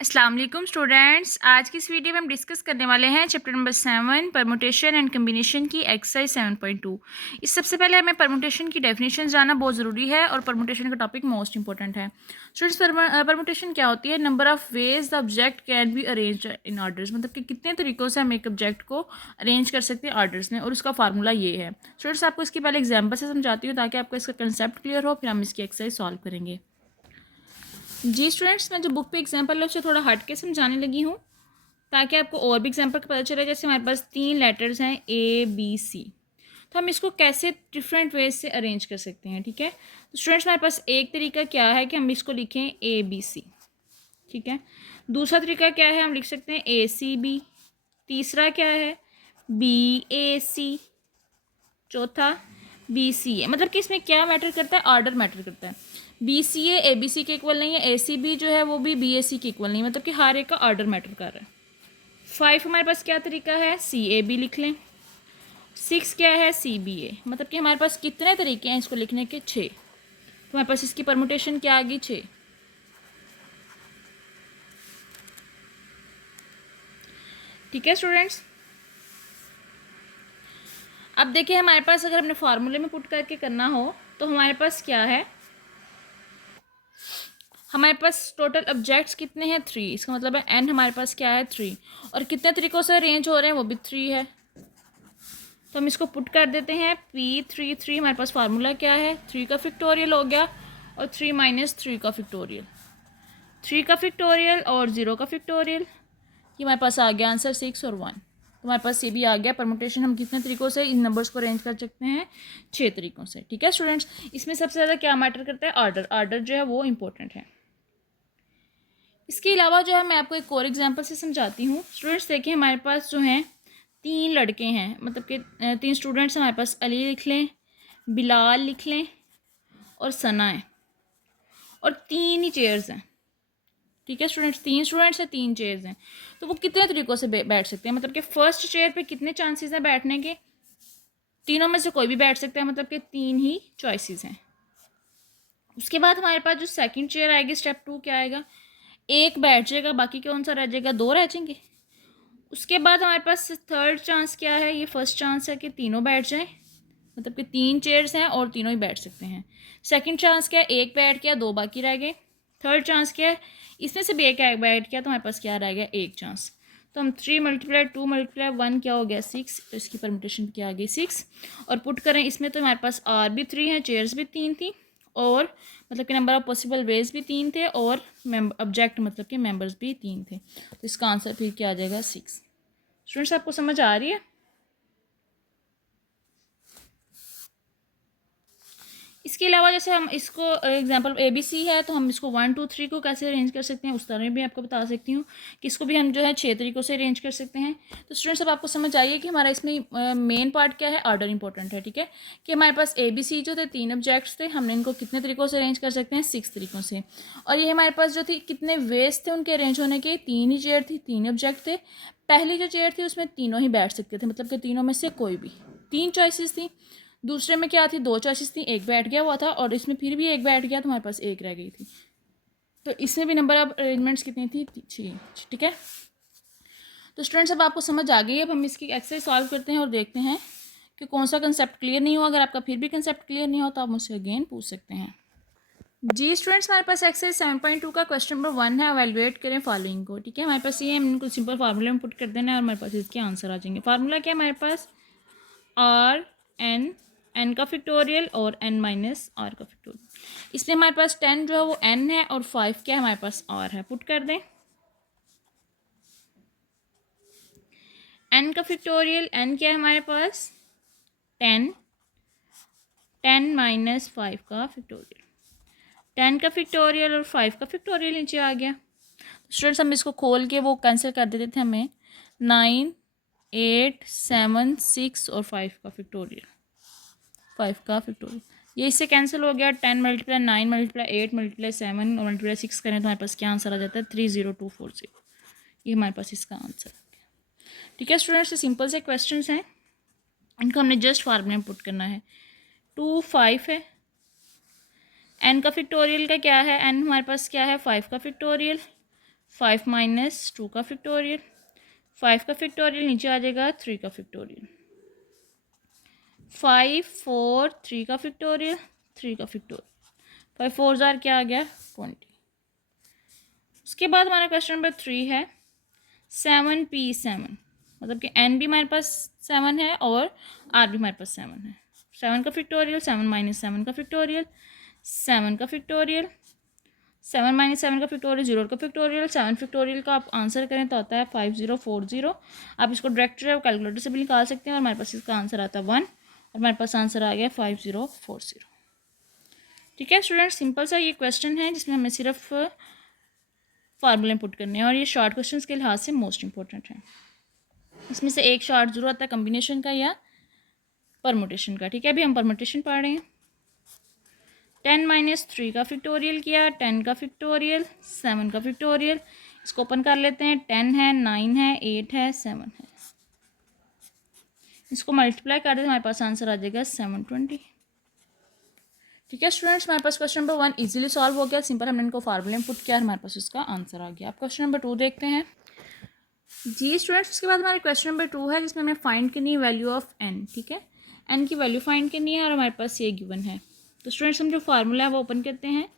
अस्सलाम वालेकुम स्टूडेंट्स। आज की इस वीडियो में हम डिस्कस करने वाले हैं chapter number 7 permutation and combination की एक्सरसाइज 7.2। इस सबसे पहले हमें परमुटेशन की डेफिनेशन जानना बहुत ज़रूरी है और परमुटेशन का टॉपिक मोस्ट इंपॉर्टेंट है। स्टूडेंट्स, परमुटेशन क्या होती है? Number of ways the object can be arrange in orders, मतलब कि कितने तरीक़ों से हम एक ऑब्जेक्ट को अरेंज कर सकते हैं ऑर्डर्स में, और उसका फार्मूला ये है। स्टूडेंट्स, आपको इसकी पहले एग्जाम्पल से समझाती हूँ ताकि आपको इसका कंसेप्ट क्लियर हो, फिर हम इसकी एक्सरसाइज सॉल्व करेंगे। जी स्टूडेंट्स, मैं जो बुक पे एग्जांपल है उससे थोड़ा हट के समझाने लगी हूँ ताकि आपको और भी एग्जांपल पता चले। जैसे हमारे पास 3 लेटर्स हैं A B C, तो हम इसको कैसे डिफरेंट वेज से अरेंज कर सकते हैं। ठीक है, तो स्टूडेंट्स हमारे पास एक तरीका क्या है कि हम इसको लिखें ABC। ठीक है, दूसरा तरीका क्या है, हम लिख सकते हैं ACB। तीसरा क्या है, BAC। चौथा BCA। मतलब कि इसमें क्या मैटर करता है, ऑर्डर मैटर करता है। BCA ABC के इक्वल नहीं है, ACB जो है वो भी BAC के इक्वल नहीं है, मतलब कि हर एक का ऑर्डर मैटर कर रहा है। 5 हमारे पास क्या तरीका है, CAB लिख लें। 6 क्या है, CBA। मतलब कि हमारे पास कितने तरीके हैं इसको लिखने के, 6। तो हमारे पास इसकी परमुटेशन क्या आ गई, 6। ठीक है स्टूडेंट्स, अब देखिए हमारे पास अगर हमने फार्मूले में पुट करके करना हो तो हमारे पास क्या है, हमारे पास टोटल ऑब्जेक्ट्स कितने हैं, 3। इसका मतलब है n हमारे पास क्या है, 3। और कितने तरीक़ों से अरेंज हो रहे हैं, वो भी 3 है। तो हम इसको पुट कर देते हैं P3 हमारे पास फार्मूला क्या है, 3 का फैक्टोरियल हो गया और 3 माइनस 3 का फैक्टोरियल, 3 का फैक्टोरियल और 0 का फैक्टोरियल। ये हमारे पास आ गया आंसर 6 और 1। तो हमारे पास ये भी आ गया। परमुटेशन हम कितने तरीक़ों से इन नंबर्स को अरेंज कर सकते हैं, 6 तरीक़ों से। ठीक है स्टूडेंट्स, इसमें सबसे ज़्यादा क्या मैटर करता है, ऑर्डर। ऑर्डर जो है वो इंपॉर्टेंट है। इसके अलावा जो है मैं आपको एक और एग्जांपल से समझाती हूँ। स्टूडेंट्स देखिए हमारे पास जो हैं 3 लड़के हैं, मतलब कि 3 स्टूडेंट्स हमारे पास, अली लिख लें, बिलाल लिख लें और सना है, और 3 ही चेयर्स हैं। ठीक है स्टूडेंट्स, 3 स्टूडेंट्स हैं, 3 चेयर्स हैं। तो वो कितने तरीक़ों से बैठ सकते हैं, मतलब कि फर्स्ट चेयर पे कितने चांसेस हैं बैठने के, तीनों में से कोई भी बैठ सकता है, मतलब कि 3 ही चॉइसेस हैं। उसके बाद हमारे पास जो सेकंड चेयर आएगी, स्टेप 2 क्या आएगा, एक बैठ जाएगा, बाकी कौन सा रह जाएगा, 2 रह जाएंगे। उसके बाद हमारे पास थर्ड चांस क्या है, ये फर्स्ट चांस है कि तीनों बैठ जाएं, मतलब कि 3 चेयर्स हैं और तीनों ही बैठ सकते हैं। सेकंड चांस क्या है, एक बैठ गया, 2 बाकी रह गए। थर्ड चांस क्या है, इसमें से भी एक बैठ गया, तो हमारे पास क्या रह गया, एक चांस। तो हम 3 × 2 × 1 क्या हो गया, 6। तो इसकी परमुटेशन क्या आ गई, 6। और पुट करें इसमें तो हमारे पास आर भी 3 है, चेयर्स भी 3 थी, और मतलब कि नंबर ऑफ पॉसिबल वेज भी 3 थे, और ऑब्जेक्ट मतलब कि मेंबर्स भी 3 थे। तो इसका आंसर फिर क्या आ जाएगा, 6। स्टूडेंट्स आपको समझ आ रही है? इसके अलावा जैसे हम इसको एग्जांपल ABC है, तो हम इसको 1 2 3 को कैसे अरेंज कर सकते हैं, उस तरह भी आपको बता सकती हूँ कि इसको भी हम जो है 6 तरीक़ों से अरेंज कर सकते हैं। तो स्टूडेंट्स अब आपको समझ आइए कि हमारा इसमें मेन पार्ट क्या है, ऑर्डर इंपॉर्टेंट है। ठीक है, कि हमारे पास ABC जो थे 3 ऑब्जेक्ट्स थे, हमने इनको कितने तरीक़ों से अरेंज कर सकते हैं, 6 तरीक़ों से। और ये हमारे पास जो थी कितने वेज थे उनके अरेंज होने के, 3 ही चेयर थी, 3 ऑब्जेक्ट थे। पहली जो चेयर थी उसमें तीनों ही बैठ सकते थे, मतलब कि तीनों में से कोई भी, 3 चॉइसेस थी। दूसरे में क्या थी, 2 चॉइसेस थी, एक बैठ गया हुआ था, और इसमें फिर भी एक बैठ गया, तो हमारे पास एक रह गई थी। तो इसमें भी नंबर ऑफ अरेंजमेंट्स कितनी थी, 6। ठीक है, तो स्टूडेंट्स अब आपको समझ आ गई है। अब हम इसकी एक्सरसाइज सॉल्व करते हैं और देखते हैं कि कौन सा कंसेप्ट क्लियर नहीं हुआ। अगर आपका फिर भी कंसेप्ट क्लियर नहीं हो तो आप मुझसे अगेन पूछ सकते हैं। जी स्टूडेंट्स, हमारे पास एक्सरसाइज 7.2 का क्वेश्चन नंबर 1 है, एवेलुएट करें फॉलोइंग को। ठीक है, हमारे पास ये हम इनको सिंपल फार्मूले में पुट कर देना है और हमारे पास इसके आंसर आ जाएंगे। फार्मूला क्या है हमारे पास, n का फैक्टोरियल और n माइनस r का फैक्टोरियल। इसलिए हमारे पास 10 जो है वो n है और 5 क्या है हमारे पास r है। पुट कर दें, n का फैक्टोरियल, n क्या है हमारे पास 10, 10 माइनस 5 का फैक्टोरियल, 10 का फैक्टोरियल और 5 का फैक्टोरियल नीचे आ गया। स्टूडेंट्स हम इसको खोल के वो कैंसिल कर देते थे, हमें 9 8 7 6 और 5 का फैक्टोरियल, 5 का फैक्टोरियल ये इससे कैंसिल हो गया। 10 × 9 × 8 × 7 और × 6 करें तो हमारे पास क्या आंसर आ जाता है, 30240। ये हमारे पास इसका आंसर है। ठीक है स्टूडेंट्स, ये सिंपल से क्वेश्चन हैं, इनको हमने जस्ट फार्मूले में पुट करना है। 2 5 है, n का फैक्टोरियल का क्या है, n हमारे पास क्या है 5 का फैक्टोरियल, 5 माइनस 2 का फैक्टोरियल, 5 का फैक्टोरियल नीचे आ जाएगा 3 का फैक्टोरियल, 5 4 3 का फैक्टोरियल, 3 का फैक्टोरियल, 5 4 ज़ार क्या आ गया 20। उसके बाद हमारा क्वेश्चन नंबर 3 है 7p7, मतलब कि n भी हमारे पास 7 है और r भी हमारे पास 7 है। 7 का फैक्टोरियल, 7 माइनस 7 का फैक्टोरियल, 7 का फैक्टोरियल, 7 माइनस 7 का फैक्टोरियल, 0 का फैक्टोरियल, 7 फैक्टोरियल का आप आंसर करें तो आता है 5040। आप इसको डायरेक्ट जो है कैलकुलेटर से भी निकाल सकते हैं और हमारे पास इसका आंसर आता है 1 और हमारे पास आंसर आ गया 5040। ठीक है स्टूडेंट, सिंपल सा ये क्वेश्चन है जिसमें हमें सिर्फ फार्मूले पुट करने हैं और ये शॉर्ट क्वेश्चन के लिहाज से मोस्ट इंपॉर्टेंट है। इसमें से एक शॉर्ट जरूर आता है कम्बिनेशन का या परमुटेशन का। ठीक है, अभी हम परमुटेशन पढ़ रहे हैं। 10 माइनस 3 का फैक्टोरियल किया, 10 का फैक्टोरियल, 7 का फैक्टोरियल, इसको ओपन कर लेते हैं। 10 है, 9 है, 8 है, 7 है, इसको मल्टीप्लाई कर देते हैं, हमारे पास आंसर आ जाएगा 720। ठीक है स्टूडेंट्स, हमारे पास क्वेश्चन नंबर 1 इजीली सॉल्व हो गया। सिंपल हमने इनको फार्मूले में पुट किया और हमारे पास इसका आंसर आ गया। अब क्वेश्चन नंबर 2 देखते हैं जी स्टूडेंट्स। उसके बाद हमारे क्वेश्चन नंबर 2 है जिसमें हमें फाइंड करनी है वैल्यू ऑफ n। ठीक है, n की वैल्यू फाइंड करनी है और हमारे पास ये गिवन है। तो स्टूडेंट्स हम जो फार्मूला है वो ओपन करते हैं।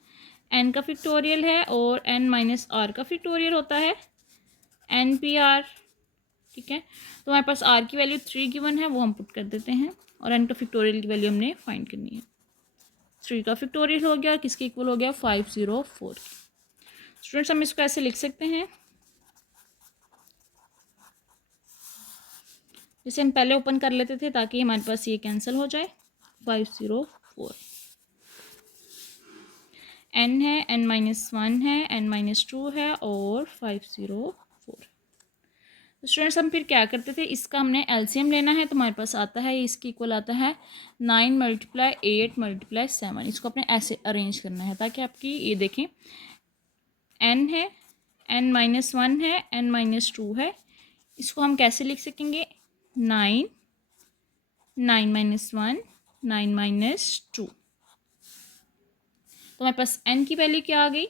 n का फैक्टोरियल है और n माइनस r का फैक्टोरियल होता है NPR। ठीक है, तो हमारे पास r की वैल्यू 3 गिवन है, वो हम पुट कर देते हैं और n का फैक्टोरियल की वैल्यू हमने फाइंड करनी है। 3 का फैक्टोरियल हो गया, किसके इक्वल हो गया 504। स्टूडेंट्स हम इसको ऐसे लिख सकते हैं जैसे हम पहले ओपन कर लेते थे ताकि हमारे पास ये कैंसिल हो जाए। 504 n है, n माइनस 1 है, n माइनस 2 है और 504। तो स्टूडेंट्स हम फिर क्या करते थे, इसका हमने एलसीएम लेना है तो हमारे पास आता है इसके इक्वल आता है 9 मल्टीप्लाई 8 मल्टीप्लाई 7। इसको अपने ऐसे अरेंज करना है ताकि आपकी ये देखें n है, n माइनस 1 है, n माइनस 2 है, इसको हम कैसे लिख सकेंगे 9 माइनस 1 9 माइनस 2। तो हमारे पास n की वैल्यू क्या आ गई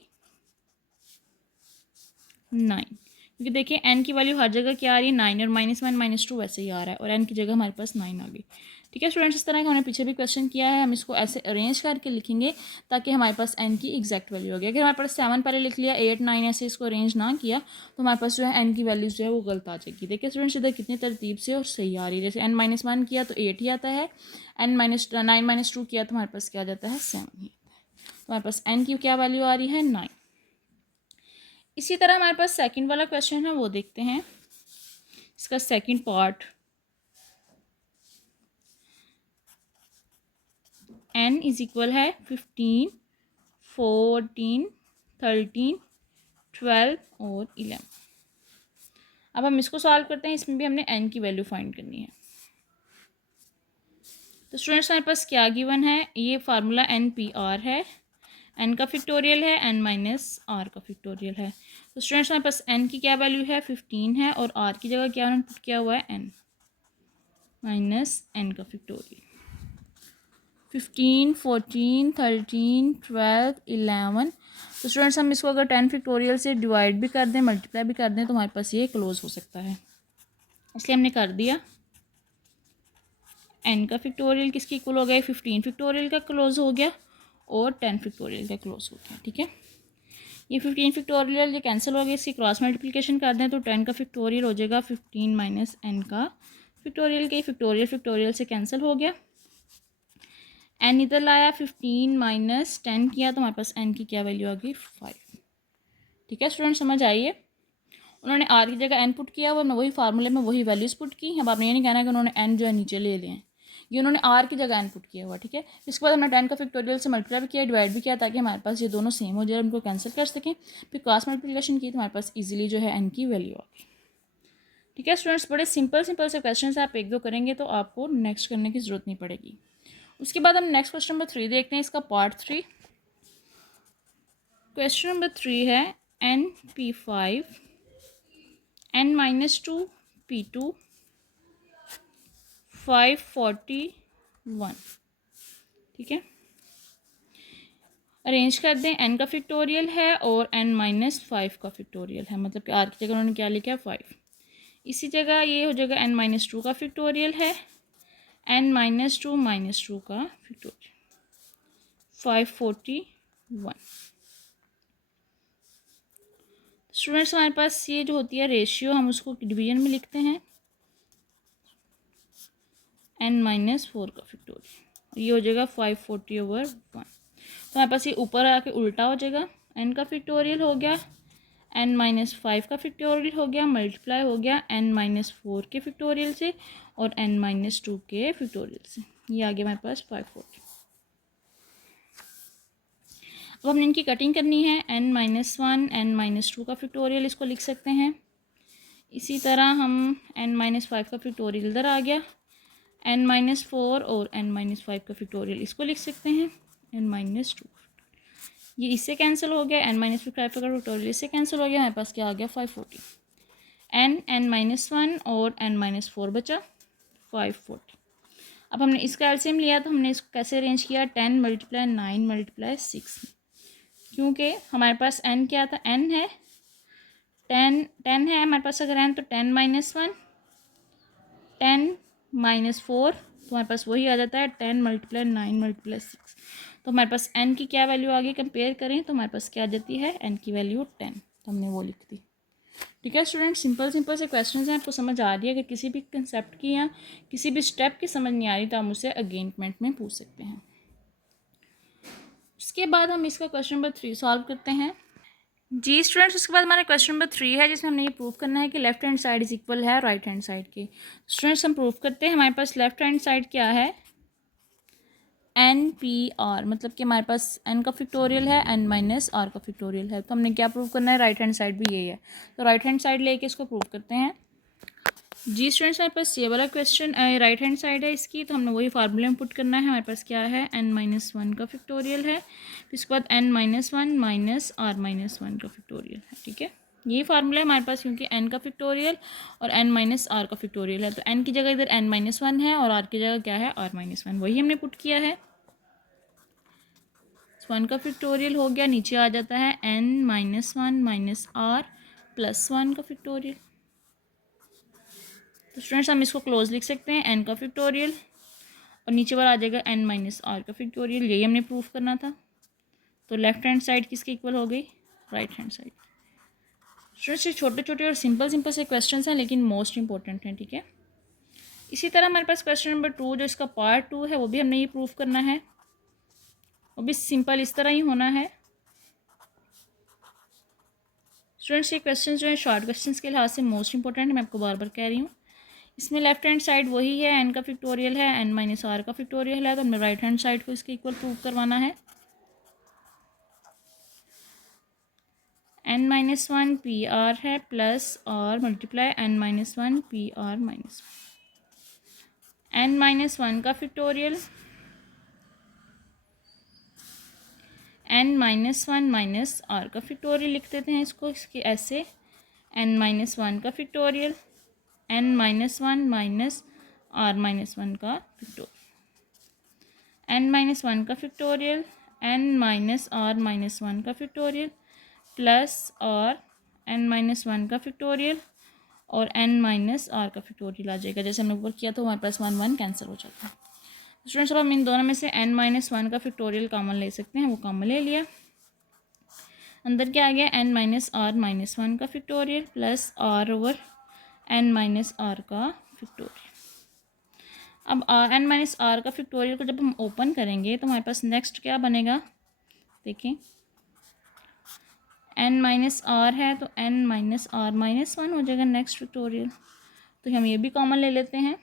9, क्योंकि देखिए n की वैल्यू हर जगह क्या आ रही है 9 और माइनस 1 माइनस 2 वैसे ही आ रहा है और n की जगह हमारे पास 9 आ गई। ठीक है स्टूडेंट्स, इस तरह का हमने पीछे भी क्वेश्चन किया है, हम इसको ऐसे अरेंज करके लिखेंगे ताकि हमारे पास n की एग्जैक्ट वैल्यू होगी। अगर हमारे पास 7 पहले लिख लिया 8 9 ऐसे इसको अरेंज ना किया तो हमारे पास जो है n की वैल्यूज जो है वो गलत आ जाएगी। देखिए स्टूडेंट्स इधर कितनी तरतीब से और सही आ रही है। जैसे n माइनस 1 किया तो 8 ही आता है, n माइनस 9 माइनस 2 किया तो हमारे पास क्या आ जाता है 7 ही। तो हमारे पास n की क्या वैल्यू आ रही है 9। इसी तरह हमारे पास सेकंड वाला क्वेश्चन है वो देखते हैं, इसका second part. n is equal है 15 14 13 12 और 11। अब हम इसको सॉल्व करते हैं, इसमें भी हमने n की वैल्यू फाइंड करनी है। तो स्टूडेंट्स हमारे पास क्या गिवन है, ये फार्मूला NPR है, n का फैक्टोरियल है, n माइनस r का फैक्टोरियल है। तो स्टूडेंट्स हमारे पास n की क्या वैल्यू है 15 है और r की जगह क्या उन्होंने पुट किया हुआ है n माइनस n का फैक्टोरियल। 15 14 13 12 11। तो स्टूडेंट्स हम इसको अगर 10 फैक्टोरियल से डिवाइड भी कर दें मल्टीप्लाई भी कर दें तो हमारे पास ये क्लोज हो सकता है, इसलिए हमने कर दिया। n का फैक्टोरियल किसकी इक्वल हो गया 15 फैक्टोरियल का क्लोज हो गया और 10 फैक्टोरियल का क्लोज हो गया। ठीक है, ये 15 फैक्टोरियल ये कैंसिल हो गया, इसकी क्रॉस मल्टीप्लिकेशन कर दें तो 10 का फैक्टोरियल हो जाएगा 15 माइनस n का फैक्टोरियल के फैक्टोरियल फैक्टोरियल से कैंसिल हो गया। n इधर लाया 15 माइनस 10 किया तो हमारे पास n की क्या वैल्यू आ गई 5। ठीक है स्टूडेंट, समझ आइए, उन्होंने r की जगह n पुट किया, वो हमने वही फार्मूले में वही वैल्यूज़ पुट की। अब आपने ये नहीं कहना कि उन्होंने n जो है नीचे ले लिए हैं, ये उन्होंने r की जगह n पुट किया हुआ। ठीक है, इसके बाद हमने 10 का फैक्टोरियल से मल्टीप्लाई भी किया डिवाइड भी किया ताकि हमारे पास ये दोनों सेम हो जाए, उनको कैंसिल कर सकें। फिर क्रॉस मल्टीप्लिकेशन की तो हमारे पास ईजिली जो है n की वैल्यू आ गई। ठीक है स्टूडेंट्स, बड़े सिंपल सिंपल से क्वेश्चन आप एक दो करेंगे तो आपको नेक्स्ट करने की ज़रूरत नहीं पड़ेगी। उसके बाद हम नेक्स्ट क्वेश्चन नंबर 3 देखते हैं, इसका पार्ट 3। क्वेश्चन नंबर 3 है NP5 n माइनस 2 P2 541। ठीक है, अरेंज कर दें, n का फैक्टोरियल है और n-5 का फैक्टोरियल है, मतलब कि r की जगह उन्होंने क्या लिखा है 5। इसी जगह ये हो जाएगा n-2 का फैक्टोरियल है, n-2 का फैक्टोरियल 541। स्टूडेंट्स हमारे पास ये जो होती है रेशियो, हम उसको डिवीजन में लिखते हैं n-4 का फैक्टोरियल, ये हो जाएगा 540/1। तो हमारे पास ये ऊपर आके उल्टा हो जाएगा, n का फैक्टोरियल हो गया, n-5 का फैक्टोरियल हो गया, मल्टीप्लाई हो गया n-4 के फैक्टोरियल से और n-2 के फैक्टोरियल से, ये आ गया हमारे पास 540। अब हमने इनकी कटिंग करनी है, n-1 n-2 का फैक्टोरियल इसको लिख सकते हैं। इसी तरह हम n-5 का फैक्टोरियल इधर आ गया, n-4 और n-5 का फैक्टोरियल इसको लिख सकते हैं, n-2 ये इससे कैंसिल हो गया, n-5 का फैक्टोरियल इससे कैंसिल हो गया, हमारे पास क्या आ गया 540। n-1 और n-4 बचा 540। अब हमने इसका एलसीएम लिया तो हमने इसको कैसे अरेंज किया, 10 × 9 × 6, क्योंकि हमारे पास n क्या था, n है 10 है हमारे पास, अगर n तो 10-1 10-4, तो हमारे पास वही आ जाता है 10 × 9 × 6। तो हमारे पास n की क्या वैल्यू आ गई, कंपेयर करें तो हमारे पास क्या आ जाती है, n की वैल्यू 10, तो हमने वो लिख दी। ठीक है स्टूडेंट, सिंपल से क्वेश्चन हैं, आपको समझ आ रही है। अगर किसी भी कंसेप्ट की या किसी भी स्टेप की समझ नहीं आ रही तो आप मुझसे अगेन कमेंट में पूछ सकते हैं। उसके बाद हम इसका क्वेश्चन नंबर 3 सॉल्व करते हैं। जी स्टूडेंट्स, उसके बाद हमारा क्वेश्चन नंबर 3 है, जिसमें हमने ये प्रूव करना है कि left hand side is equal है राइट हैंड साइड के। स्टूडेंट्स हम प्रूव करते हैं, हमारे पास लेफ्ट हैंड साइड क्या है, NPR, मतलब कि हमारे पास n का फैक्टोरियल है, n-r का फैक्टोरियल है। तो हमने क्या प्रूव करना है, राइट हैंड साइड भी यही है, तो राइट हैंड साइड लेके इसको प्रूव करते हैं। जी स्टूडेंट्स, हमारे पास ये वाला क्वेश्चन राइट हैंड साइड है इसकी, तो हमने वही फार्मूले में पुट करना है। हमारे पास क्या है, n-1 का फैक्टोरियल है, फिर इसके बाद n-1 माइनस r-1 का फैक्टोरियल है। ठीक है, यही फार्मूला है हमारे पास, क्योंकि n का फैक्टोरियल और n-r का फैक्टोरियल है, तो n की जगह इधर n-1 है और r की जगह क्या है, r-1, वही हमने पुट किया है। 1 का फैक्टोरियल हो गया, नीचे आ जाता है n-1 माइनस r प्लस 1 का फैक्टोरियल। तो स्टूडेंट्स हम इसको क्लोज लिख सकते हैं, n का फैक्टोरियल और नीचे पर आ जाएगा n-r का फैक्टोरियल, यही हमने प्रूफ करना था। तो लेफ्ट हैंड साइड किसके इक्वल हो गई, राइट हैंड साइड। स्टूडेंट्स ये छोटे छोटे और सिंपल से क्वेश्चंस हैं, लेकिन मोस्ट इंपॉर्टेंट हैं। ठीक है, इसी तरह हमारे पास क्वेश्चन नंबर 2 जो इसका पार्ट 2 है, वो भी हमने ये प्रूफ करना है, वो भी सिंपल इस तरह ही होना है। स्टूडेंट्स ये क्वेश्चन जो है शॉर्ट क्वेश्चंस के लिहाज से मोस्ट इंपॉर्टेंट है, मैं आपको बार बार कह रही हूँ। इसमें लेफ्ट हैंड साइड वही है, n का फैक्टोरियल है, n-r का फैक्टोरियल है, तो हमें राइट हैंड साइड को इसके इक्वल प्रूव करवाना है। n-1 PR है प्लस और multiply n-1 PR minus n-1 का फैक्टोरियल, n-1 माइनस r का फैक्टोरियल लिख देते हैं इसको, इसके ऐसे n-1 का फैक्टोरियल, n-1 माइनस r-1 का फैक्टोरियल, n-1 का फैक्टोरियल, n-r-1 का फैक्टोरियल प्लस और n-1 का फैक्टोरियल और n-r का फैक्टोरियल आ जाएगा। जैसे हमने ऊपर किया तो हमारे पास 1 कैंसिल हो जाता है। स्टूडेंट्स अब हम इन दोनों में से n-1 का फैक्टोरियल कॉमन ले सकते हैं, वो कॉमन ले लिया। अंदर क्या आ गया, n-r-1 का फैक्टोरियल प्लस r/n-r का फैक्टोरियल। अब n-r का फैक्टोरियल को जब हम ओपन करेंगे तो हमारे पास नेक्स्ट क्या बनेगा, देखें n-r है तो n-r-1 हो जाएगा नेक्स्ट फैक्टोरियल। तो हम ये भी कॉमन ले लेते हैं,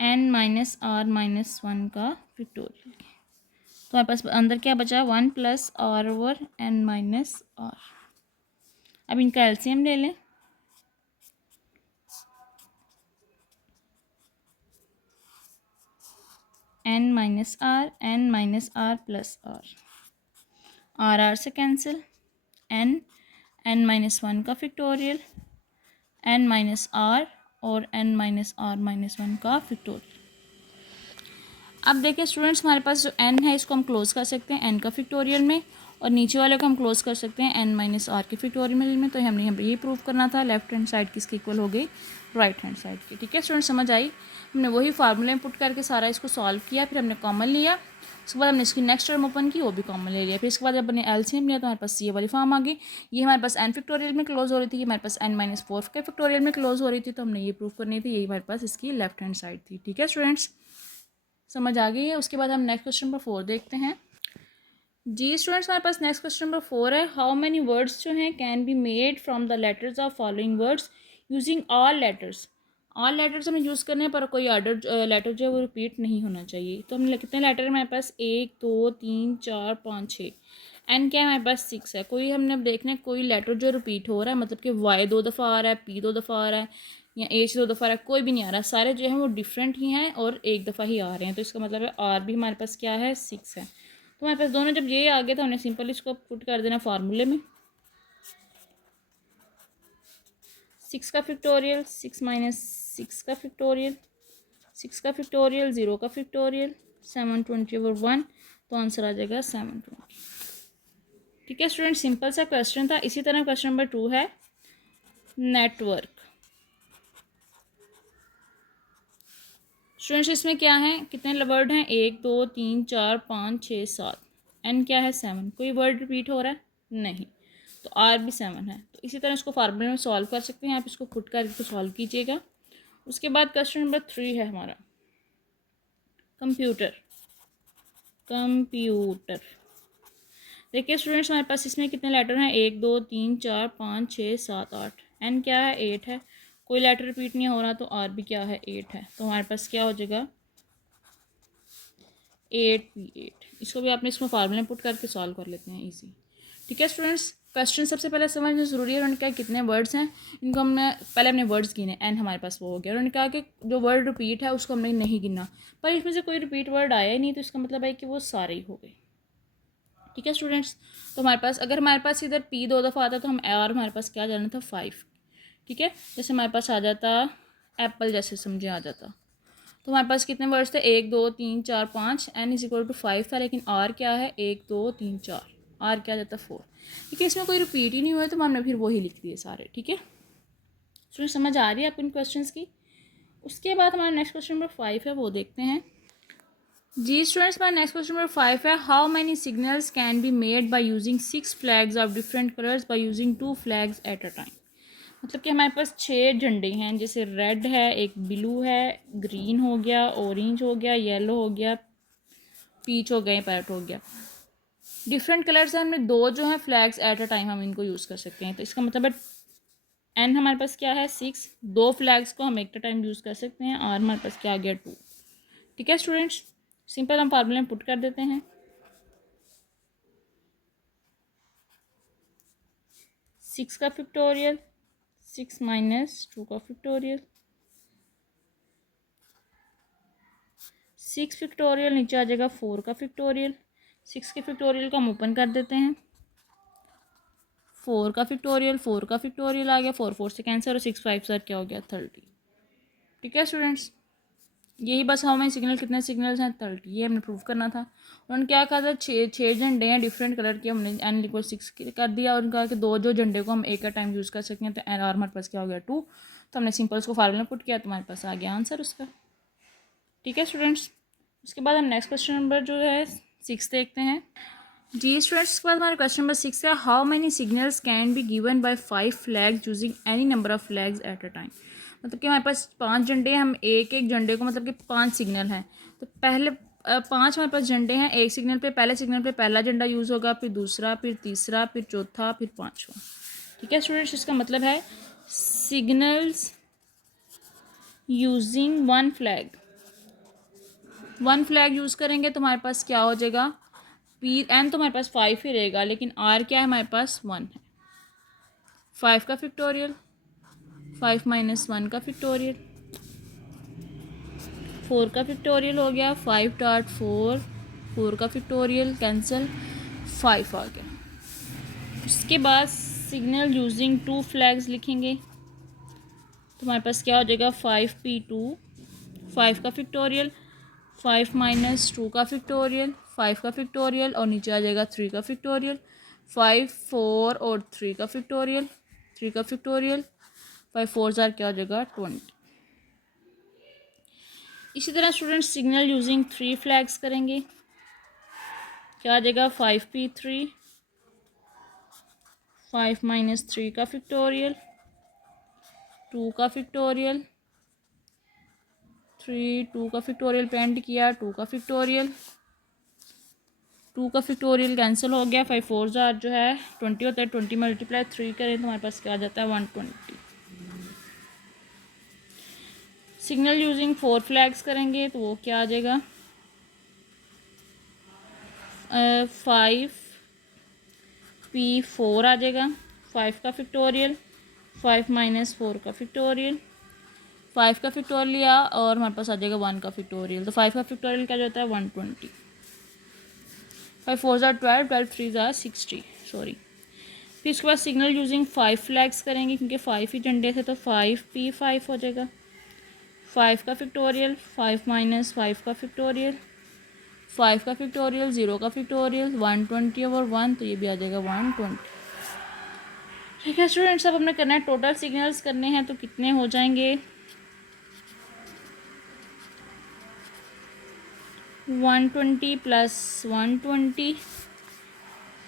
n-r-1 का फैक्टोरियल। तो हमारे पास अंदर क्या बचा, 1 प्लस r/n-r। अब इनका एलसीएम ले लें, n-r प्लस r से कैंसिल, n-1 का फैक्टोरियल, n-r और n-r-1 का फैक्टोरियल। अब देखिए स्टूडेंट्स, हमारे पास जो n है इसको हम क्लोज कर सकते हैं n का फैक्टोरियल में, और नीचे वाले को हम क्लोज कर सकते हैं n माइनस आर के फैक्टोरियल में। तो हमने ये प्रूव करना था लेफ्ट हैंड साइड किसकी इक्वल हो गई, राइट हैंड साइड की। ठीक है स्टूडेंट, समझ आई। हमने वही फार्मूले पुट करके सारा इसको सॉल्व किया, फिर हमने कॉमन लिया, उसके बाद हमने इसकी नेक्स्ट टर्म ओपन की, वो भी कॉमन ले लिया। फिर इसके बाद जब हमने एलसीएम लिया तो हमारे पास ये वाली फॉर्म आ गई। ये हमारे पास n फैक्टोरियल में क्लोज हो रही थी, ये हमारे पास n माइनस 4 के फैक्टोरियल में क्लोज हो रही थी, तो हमने ये प्रूव करनी थी, यही हमारे पास इसकी लेफ्ट हैंड साइड थी। ठीक है स्टूडेंट्स, समझ आ गई है। उसके बाद हम नेक्स्ट क्वेश्चन नंबर 4 देखते हैं। जी स्टूडेंट्स, हमारे पास नेक्स्ट क्वेश्चन नंबर 4 है। हाउ मैनी वर्ड्स जो हैं can be made from the letters of following words using all letters. All letters हमें यूज़ करने हैं, पर कोई ऑर्डर लेटर जो है वो रिपीट नहीं होना चाहिए। तो हम कितने लेटर है हमारे पास, 1 2 3 4 5 6, एन क्या है हमारे पास 6 है। कोई हमने अब देखना है कोई लेटर जो रिपीट हो रहा है, मतलब कि वाई 2 दफ़ा आ रहा है, पी 2 दफ़ा आ रहा है, या एच 2 दफ़ा आ रहा है, कोई भी नहीं आ रहा, सारे जो है वो डिफरेंट ही हैं और एक दफ़ा ही आ रहे हैं। तो इसका मतलब है आर भी हमारे पास क्या है, 6 है। तो हमारे पास दोनों जब ये आ गए तो हमने सिंपल इसको पुट कर देना फार्मूले में। 6 का फैक्टोरियल, 6 माइनस 6 का फैक्टोरियल, 6 का फैक्टोरियल, 0 का फैक्टोरियल, 720/1, तो आंसर आ जाएगा 720। ठीक है स्टूडेंट, सिंपल सा क्वेश्चन था। इसी तरह क्वेश्चन नंबर 2 है नेटवर्क। स्टूडेंट्स इसमें क्या है, कितने वर्ड हैं, 1 2 3 4 5 6 7, एन क्या है 7। कोई वर्ड रिपीट हो रहा है नहीं, तो आर भी 7 है। तो इसी तरह इसको फार्मूले में सॉल्व कर सकते हैं, आप इसको पुट करके सॉल्व कीजिएगा। उसके बाद क्वेश्चन नंबर 3 है हमारा कंप्यूटर। कंप्यूटर देखिए स्टूडेंट्स, हमारे पास इसमें कितने लेटर हैं, 1 2 3 4 5 6 7 8, एन क्या है 8 है। कोई लेटर रिपीट नहीं हो रहा, तो आर भी क्या है 8 है। तो हमारे पास क्या हो जाएगा 8P8। इसको भी आपने इसमें फार्मूले पुट करके सॉल्व कर लेते हैं इजी। ठीक है स्टूडेंट्स, क्वेश्चन सबसे पहले समझना ज़रूरी है। उन्होंने कहा कितने वर्ड्स हैं, इनको हमने वर्ड्स गिने, एन हमारे पास वो हो गया। उन्होंने कहा कि जो वर्ड रिपीट है उसको हमने नहीं गिना, पर इसमें से कोई रिपीट वर्ड आया ही नहीं, तो इसका मतलब है कि वो सारे ही हो गए। ठीक है स्टूडेंट्स, तो हमारे पास अगर हमारे पास इधर पी 2 दफ़ा आता तो हम आर हमारे पास क्या जाना था 5। ठीक है, जैसे हमारे पास आ जाता एप्पल, जैसे समझे आ जाता। तो हमारे पास कितने वर्ड्स थे, 1 2 3 4 5, एन इज इक्वल टू 5 था, लेकिन आर क्या है 1 2 3 4, आर क्या जाता 4। ठीक है, इसमें कोई रिपीट ही नहीं हुआ, तो हमने फिर वही लिख दिए सारे। ठीक है स्टूडेंट, समझ आ रही है आपको इन क्वेश्चंस की। उसके बाद हमारा नेक्स्ट क्वेश्चन नंबर 5 है, वो देखते हैं। जी स्टूडेंट्स, हमारा नेक्स्ट क्वेश्चन नंबर 5 है। How many signals can be made by using 6 flags of different colours by using 2 flags at a time. मतलब कि हमारे पास 6 झंडे हैं, जैसे रेड है, एक ब्लू है, ग्रीन हो गया, ऑरेंज हो गया, येलो हो गया, पीच हो गया, पैरेट हो गया। डिफरेंट कलर से हमने 2 जो है फ्लैग्स एट अ टाइम हम इनको यूज़ कर सकते हैं। तो इसका मतलब है एन हमारे पास क्या है 6, 2 फ्लैग्स को हम एक टाइम यूज़ कर सकते हैं। आर हमारे पास क्या आ गया 2। ठीक है स्टूडेंट्स, सिंपल हम फार्मूले में पुट कर देते हैं। 6 का फैक्टोरियल, 6 माइनस 2 का फैक्टोरियल, 6 फैक्टोरियल, नीचे आ जाएगा 4 का फैक्टोरियल। 6 के फैक्टोरियल को हम ओपन कर देते हैं, 4 का फैक्टोरियल, 4 का फैक्टोरियल आ गया, 4 4 से कैंसर, और 6 5 सर क्या हो गया 30। ठीक है स्टूडेंट्स, यही बस हमें सिग्नल कितने सिग्नल्स हैं 30, ये हमने प्रूव करना था। उन्होंने क्या कहा था 6 झंडे हैं डिफरेंट कलर के, हमने एन इक्वल 6 कर दिया, और उनका कि 2 जो झंडे को हम एक टाइम यूज़ कर सकते हैं। तो एन आर हमारे पास क्या हो गया 2, तो हमने सिंपल उसको फार्मूला पुट किया, तो हमारे पास आ गया आंसर उसका। ठीक है स्टूडेंट्स, उसके बाद हम नेक्स्ट क्वेश्चन नंबर जो है 6 देखते हैं। जी स्टूडेंट्स, इसके बाद हमारा क्वेश्चन नंबर 6 है। How many signals can be given by 5 flags using any number of flags at a time. मतलब कि हमारे पास 5 झंडे हैं, हम एक एक झंडे को मतलब कि 5 सिग्नल हैं, तो पहले 5 हमारे पास झंडे हैं, एक सिग्नल पे पहले सिग्नल पे पहला झंडा यूज़ होगा, फिर दूसरा, फिर तीसरा, फिर चौथा, फिर 5वां। ठीक है स्टूडेंट्स, इसका मतलब है signals using 1 flag, 1 flag use करेंगे तो हमारे पास क्या हो जाएगा, पी एन तो हमारे पास 5 ही रहेगा, लेकिन आर क्या है हमारे पास 1 है। 5 का फैक्टोरियल, 5 माइनस 1 का फैक्टोरियल, 4 का फैक्टोरियल हो गया, 5 डॉट 4, 4 का फैक्टोरियल कैंसिल, 5 आ गया। उसके बाद सिग्नल यूजिंग 2 फ्लैग्स लिखेंगे, तो हमारे पास क्या हो जाएगा 5P2, 5 का फैक्टोरियल, 5 माइनस 2 का फैक्टोरियल, 5 का फैक्टोरियल और नीचे आ जाएगा 3 का फैक्टोरियल, 5 4 और 3 का फैक्टोरियल, 3 का फैक्टोरियल, 5 4 ज़ार क्या हो जाएगा 20। इसी तरह स्टूडेंट्स सिग्नल यूजिंग 3 फ्लैग्स करेंगे। क्या आ जाएगा 5p3, 5 माइनस 3 का फैक्टोरियल, 2 का फैक्टोरियल, 3 2 का फैक्टोरियल पे एंड किया, 2 का फैक्टोरियल, 2 का फैक्टोरियल कैंसिल हो गया, 5 4 ज़ार जो है 20 होता है, 20 मल्टीप्लाई 3 करें तो हमारे पास क्या आ जाता है 120। सिग्नल यूजिंग 4 फ्लैग्स करेंगे तो वो क्या आ जाएगा 5p4 आ जाएगा, 5 का फैक्टोरियल, 5 माइनस 4 का फैक्टोरियल, 5 का फैक्टोरियल लिया और हमारे पास आ जाएगा 1 का फैक्टोरियल। तो 5 का फैक्टोरियल क्या होता है 120, 5 4 ज़ार 12, 12 3 ज़ार 60 सॉरी। फिर इसके बाद सिग्नल यूजिंग 5 फ्लैग्स करेंगे क्योंकि 5 ही झंडे थे, तो 5p5 हो जाएगा, 5 का फैक्टोरियल, 5 माइनस 5 का फैक्टोरियल, 5 का फैक्टोरियल, 0 का फैक्टोरियल, 120 ओवर 1 तो ये भी आ जाएगा 120। ठीक है स्टूडेंट्स, अब हमने करना है टोटल सिग्नल्स करने हैं तो कितने हो जाएंगे 120 प्लस 120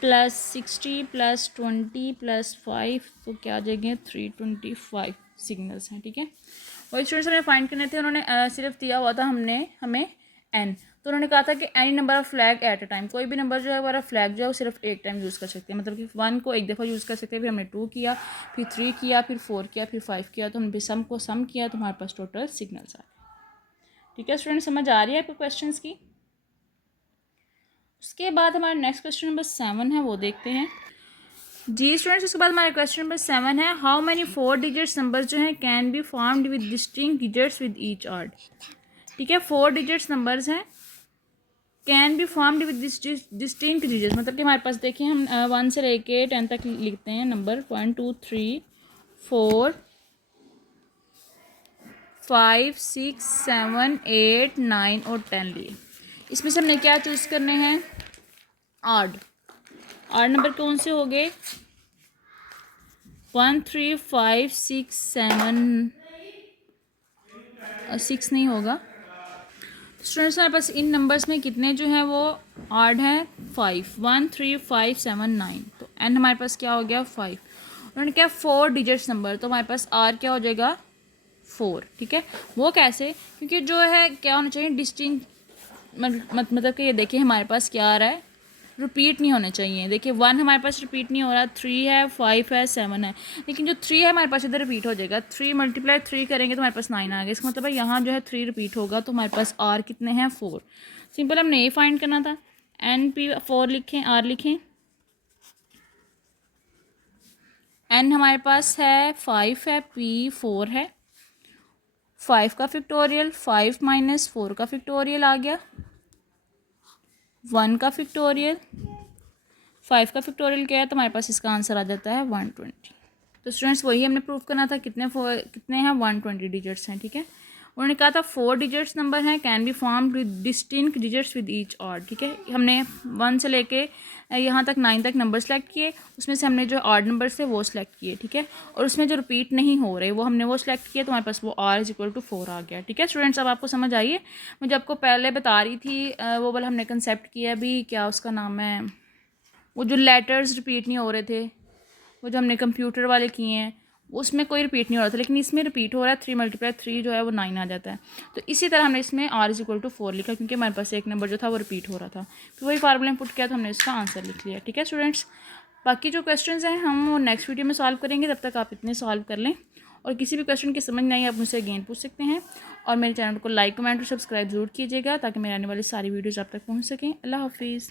प्लस 60 प्लस 20 प्लस 5 तो क्या आ जाएंगे 325 सिग्नल्स हैं। ठीक है, वही स्टूडेंट्स हमें फाइंड करने थे, उन्होंने सिर्फ दिया हुआ था हमें n, तो उन्होंने कहा था कि any number of flag at a time, कोई भी नंबर जो है हमारा फ्लैग जो है वो सिर्फ एक टाइम यूज़ कर सकते हैं, मतलब कि 1 को एक दफ़ा यूज़ कर सकते हैं, फिर हमने 2 किया, फिर 3 किया, फिर 4 किया, फिर 5 किया, तो हमने सम को सम किया तो हमारे पास टोटल सिग्नल्स आ गए। ठीक है स्टूडेंट, समझ आ रही है आपको क्वेश्चन की। उसके बाद हमारा नेक्स्ट क्वेश्चन नंबर 7 है, वो देखते हैं जी स्टूडेंट्स। उसके बाद हमारा क्वेश्चन नंबर 7 है, हाउ मैनी 4 डिजिट्स नंबर जो हैं can be formed with distinct digits with each odd. ठीक है, 4 डिजिट्स नंबर्स हैं, can be formed with distinct digits, मतलब कि हमारे पास देखिए हम 1 से लेके 10 तक लिखते हैं नंबर 1 2 3 4 5 6 7 8 9 और 10 लिए। इसमें से हमने क्या चूज़ करने हैं ऑड नंबर कौन से हो गए 1 3 5 6 7 6 नहीं होगा स्टूडेंट्स, हमारे पास इन नंबर्स में कितने जो हैं वो ऑड हैं 5 1 3 5 7 9, तो एन हमारे पास क्या हो गया 5। उन्होंने क्या 4 डिजिट्स नंबर, तो हमारे पास आर क्या हो जाएगा 4। ठीक है, वो कैसे, क्योंकि जो है क्या होना चाहिए डिस्टिंक्ट, मतलब कि ये देखिए हमारे पास क्या आ रहा है रिपीट नहीं होने चाहिए। देखिए 1 हमारे पास रिपीट नहीं हो रहा, 3 है 5 है 7 है, लेकिन जो 3 है हमारे पास इधर रिपीट हो जाएगा, 3 मल्टीप्लाई 3 करेंगे तो हमारे पास 9 आ गया, इसका मतलब है यहाँ जो है 3 रिपीट होगा, तो हमारे पास आर कितने हैं 4। सिंपल हमने ये फाइंड करना था, एन पी 4 लिखें, आर लिखें, एन हमारे पास है 5 है, पी 4 है, 5 का फैक्टोरियल 5 माइनस 4 का फैक्टोरियल आ गया, 1 का फैक्टोरियल, 5 का फैक्टोरियल क्या है, तो हमारे पास इसका आंसर आ जाता है 120। तो स्टूडेंट्स वही हमने प्रूव करना था, कितने हैं 120 डिजिट्स हैं। ठीक है, उन्होंने कहा था 4 डिजिट्स नंबर हैं can be formed with distinct digits with each odd. ठीक है, हमने 1 से लेके यहाँ तक 9 तक नंबर सेलेक्ट किए, उसमें से हमने जो ऑड नंबर्स थे वो सिलेक्ट किए। ठीक है, और उसमें जो रिपीट नहीं हो रहे वो हमने वो सिलेक्ट किए, तो हमारे पास वो आर इज इक्वल टू 4 आ गया। ठीक है स्टूडेंट्स, अब आपको समझ आइए, मुझे आपको पहले बता रही थी वो वाला हमने कंसेप्ट किया भी, क्या उसका नाम है, वो जो लेटर्स रिपीट नहीं हो रहे थे, वो जो हमने कंप्यूटर वाले किए हैं उसमें कोई रिपीट नहीं हो रहा था, लेकिन इसमें रिपीट हो रहा है, 3 मल्टीप्लाई 3 जो है वो 9 आ जाता है। तो इसी तरह हमने इसमें आर इज इक्वल टू 4 लिखा, क्योंकि हमारे पास एक नंबर जो था वो रिपीट हो रहा था, फिर वही फार्मूला में पुट किया तो हमने इसका आंसर लिख लिया। ठीक है स्टूडेंट्स, बाकी जो क्वेश्चन हैं हम वो नेक्स्ट वीडियो में सॉल्व करेंगे, तब तक आप इतने सॉल्व कर लें, और किसी भी क्वेश्चन की समझ नहीं आई आप मुझसे अगेन पूछ सकते हैं, और मेरे चैनल को लाइक कमेंट और सब्सक्राइब जरूर कीजिएगा ताकि मेरे आने वाली सारी वीडियोज़ आप तक पहुँच सकें। अल्लाह हाफिज़।